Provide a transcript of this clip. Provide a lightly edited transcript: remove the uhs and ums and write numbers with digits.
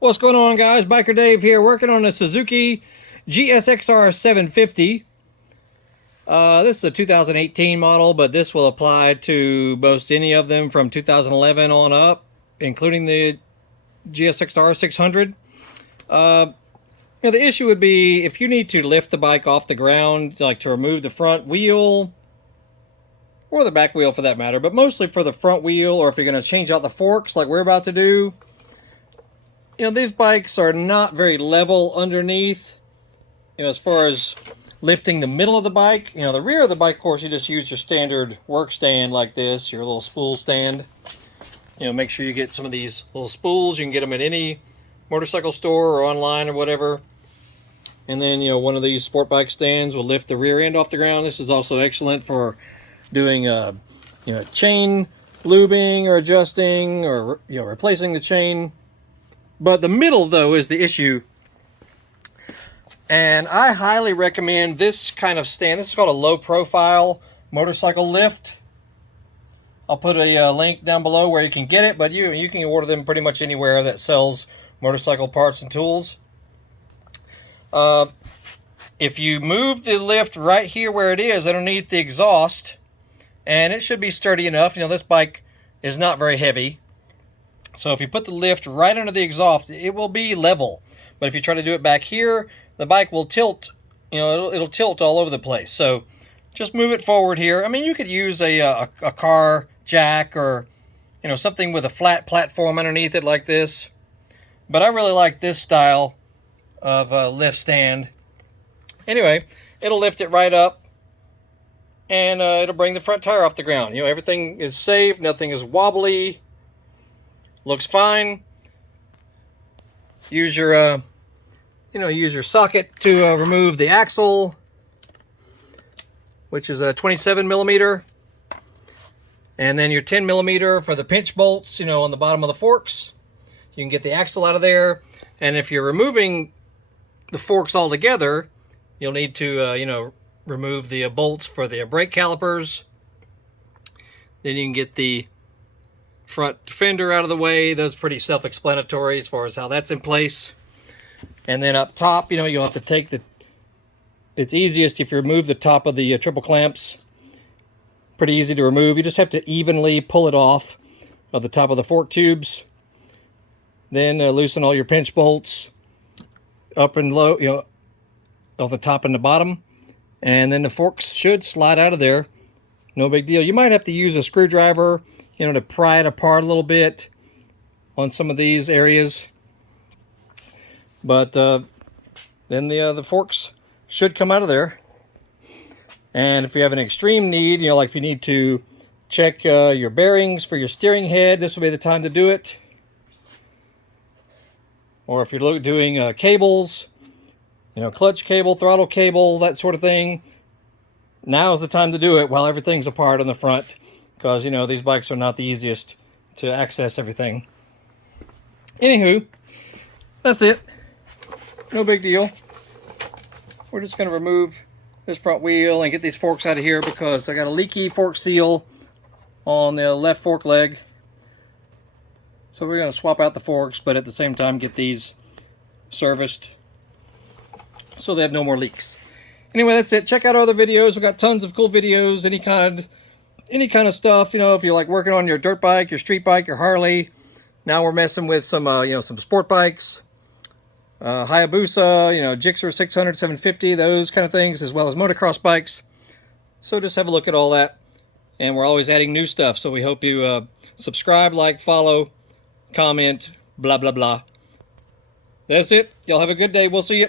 What's going on, guys? Biker Dave here, working on a Suzuki GSXR750. This is a 2018 model, but this will apply to most any of them from 2011 on up, including the GSXR600. The issue would be if you need to lift the bike off the ground, like to remove the front wheel, or the back wheel for that matter, but mostly for the front wheel, or if you're going to change out the forks like we're about to do. These bikes are not very level underneath, as far as lifting the middle of the bike. The rear of the bike, of course, you just use your standard work stand like this, your little spool stand. Make sure you get some of these little spools. You can get them at any motorcycle store or online or whatever. And then, one of these sport bike stands will lift the rear end off the ground. This is also excellent for doing, chain lubing or adjusting or, replacing the chain. But the middle, though, is the issue. And I highly recommend this kind of stand. This is called a low-profile motorcycle lift. I'll put a link down below where you can get it, but you can order them pretty much anywhere that sells motorcycle parts and tools. If you move the lift right here where it is, underneath the exhaust, and it should be sturdy enough. This bike is not very heavy. So if you put the lift right under the exhaust, it will be level. But if you try to do it back here, the bike will tilt. It'll tilt all over the place. So just move it forward here. I mean, you could use a car jack or, something with a flat platform underneath it like this. But I really like this style of lift stand. Anyway, it'll lift it right up, and it'll bring the front tire off the ground. Everything is safe. Nothing is wobbly. Looks fine. Use your, use your socket to remove the axle, which is a 27 millimeter, and then your 10 millimeter for the pinch bolts, on the bottom of the forks. You can get the axle out of there, and if you're removing the forks altogether, you'll need to, remove the bolts for the brake calipers. Then you can get the front fender out of the way. That's pretty self-explanatory as far as how that's in place. And then up top, you'll have to take it's easiest if you remove the top of the triple clamps. Pretty easy to remove. You just have to evenly pull it off of the top of the fork tubes. Then loosen all your pinch bolts up and low, off the top and the bottom. And then the forks should slide out of there. No big deal. You might have to use a screwdriver, to pry it apart a little bit on some of these areas. But then the forks should come out of there. And if you have an extreme need, like if you need to check your bearings for your steering head, this will be the time to do it. Or if you're doing cables, clutch cable, throttle cable, that sort of thing, now is the time to do it while everything's apart on the front. Because, these bikes are not the easiest to access everything. Anywho, that's it. No big deal. We're just going to remove this front wheel and get these forks out of here because I got a leaky fork seal on the left fork leg. So we're going to swap out the forks, but at the same time get these serviced so they have no more leaks. Anyway, that's it. Check out our other videos. We've got tons of cool videos, any kind of stuff, if you're like working on your dirt bike, your street bike, your Harley. Now we're messing with some, some sport bikes, Hayabusa, GSXR 600, 750, those kind of things, as well as motocross bikes. So just have a look at all that. And we're always adding new stuff. So we hope you subscribe, like, follow, comment, blah, blah, blah. That's it. Y'all have a good day. We'll see you.